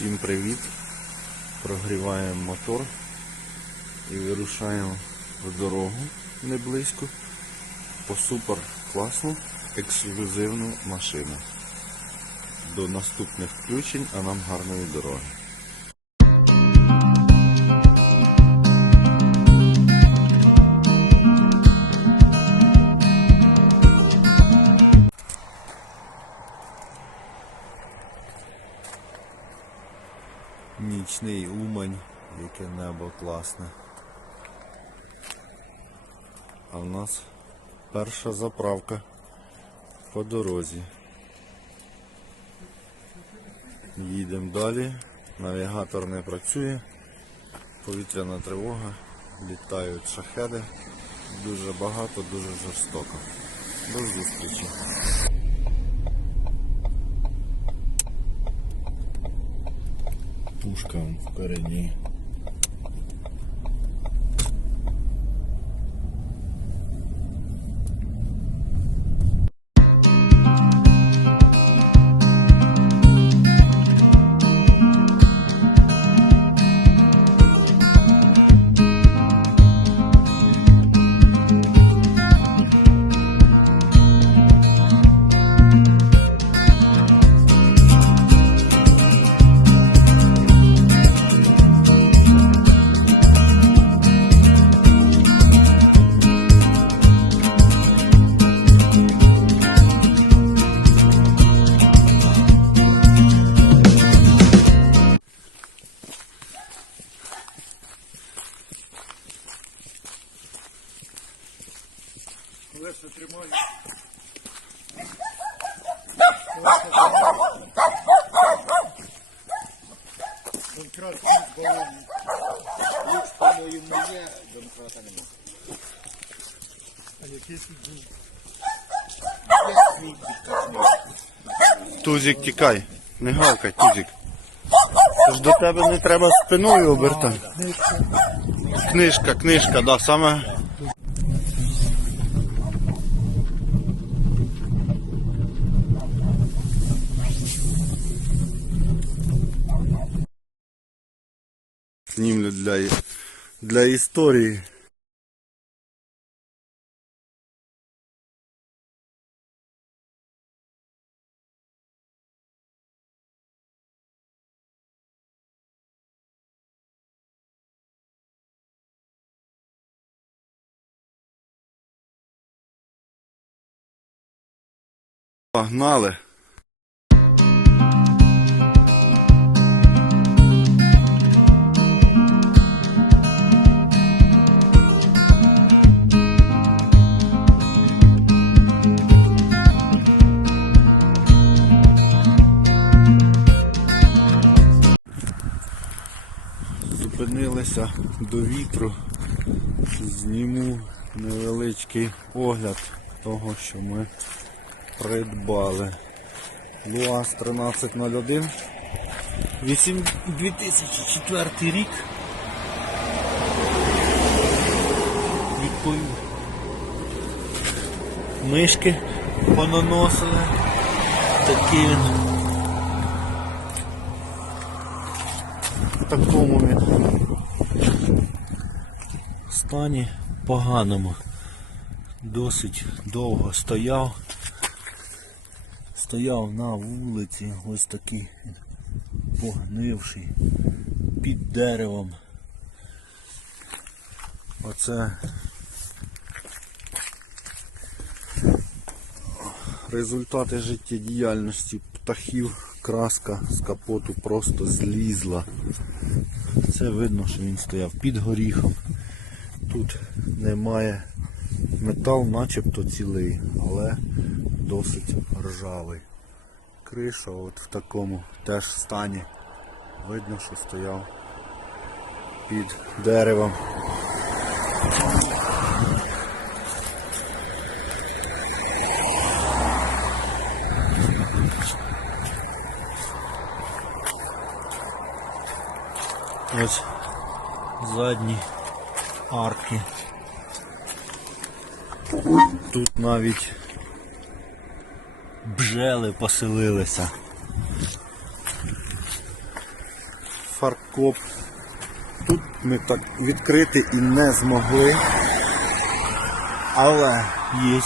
Всім привіт! Прогріваємо мотор і вирушаємо в дорогу не близько по супер класну ексклюзивну машину. До наступних включень, а нам гарної дороги. Класне. А в нас перша заправка по дорозі. Їдемо далі, навігатор не працює, повітряна тривога, літають шахеди, дуже багато, дуже жорстоко. До зустрічі. Пушка вон впереді. Донкрат по-моєму, є, донкрата нема. А. Тузик тікай, не гавкай, Тузик. Тож до тебе не треба спиною обертати. Книжка, книжка, да, саме. Знімлю для, для історії. Погнали. Зупинилися до вітру. Зніму невеличкий огляд того, що ми придбали. Луаз 1301. 8 2004 рік. Відповів. Мишки понаносили. Такий він. Такому він стані поганому. Досить довго стояв. Стояв на вулиці, ось такий погнивший під деревом. Оце результати життєдіяльності птахів. Краска з капоту просто злізла. Це видно, що він стояв під горіхом. Тут немає метал начебто цілий, але досить ржавий. Криша от в такому теж стані. Видно, що стояв під деревом. Ось задні арки. Тут навіть бжели поселилися. фаркоп. Тут ми так відкрити і не змогли. Але є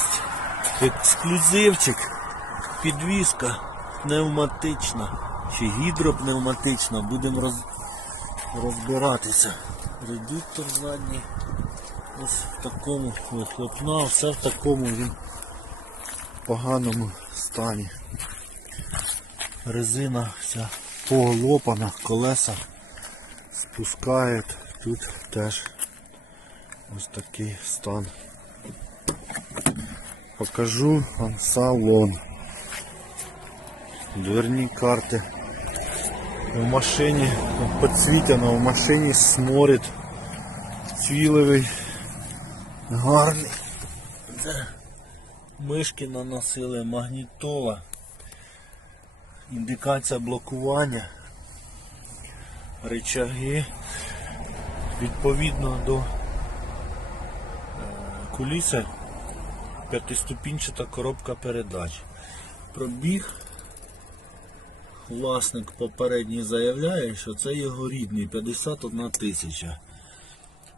ексклюзивчик. Підвізка пневматична чи гідропневматична. Будемо роз... розбиратися. Редуктор задній. Ось в такому вихлопна, все в такому він поганому стані. Резина вся полопана, колеса спускають. Тут теж ось такий стан. Покажу вам салон. Дверні карти. В машині підсвітено, в машині сморід цвілевий, гарний. Мишки наносили, магнітола, індикація блокування, рычаги. Відповідно до е, куліси п'ятиступінчата коробка передач. Пробіг. Власник попередній заявляє, що це його рідний 51 тисяча.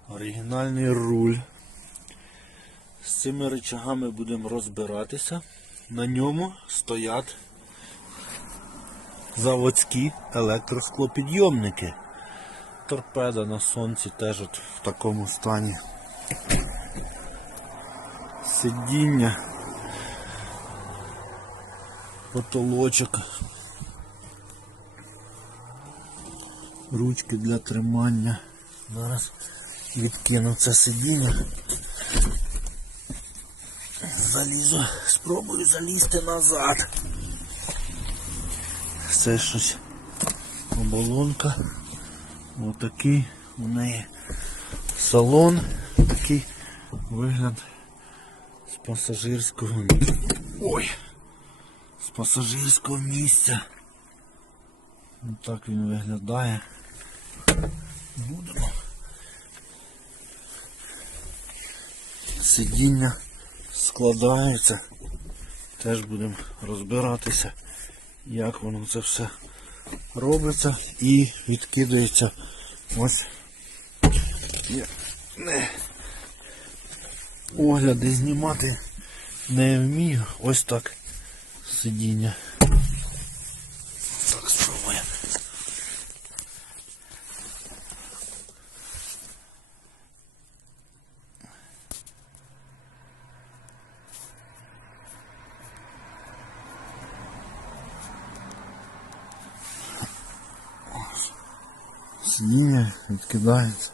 Оригінальний руль. З цими рычагами будемо розбиратися. На ньому стоять заводські електросклопідйомники. Торпеда на сонці теж от в такому стані. Сидіння. Потолочок. Ручки для тримання. Зараз відкину це сидіння. Залізу, спробую залізти назад. Це щось оболонка. Отакий у неї салон, такий вигляд з пасажирського Ой! З пасажирського місця. Так він виглядає. Будемо. Сидіння складається. Теж будемо розбиратися, як воно це все робиться і відкидається ось не огляди знімати не вмію. Ось так сидіння. Сидіння відкидається.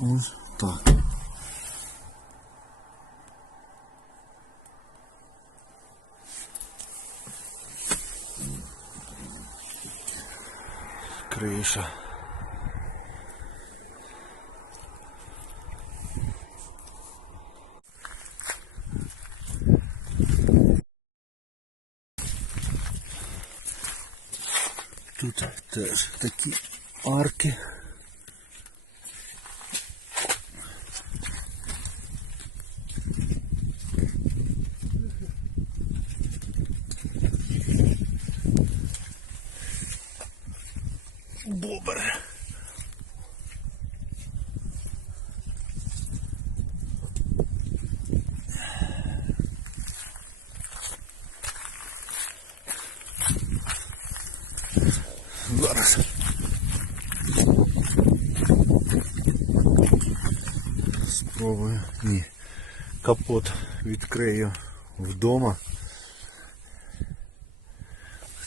Ось так. Криша. Тут теж такі Арки. Бобр. Зараз. Спробую. Ні. Капот відкрию вдома.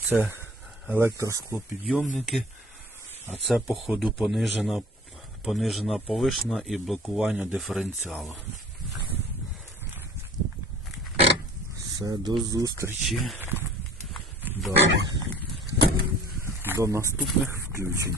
Це електросклопідйомники, а це походу понижена, понижена повишена і блокування диференціалу. Все, до зустрічі. Далі. До наступних включень.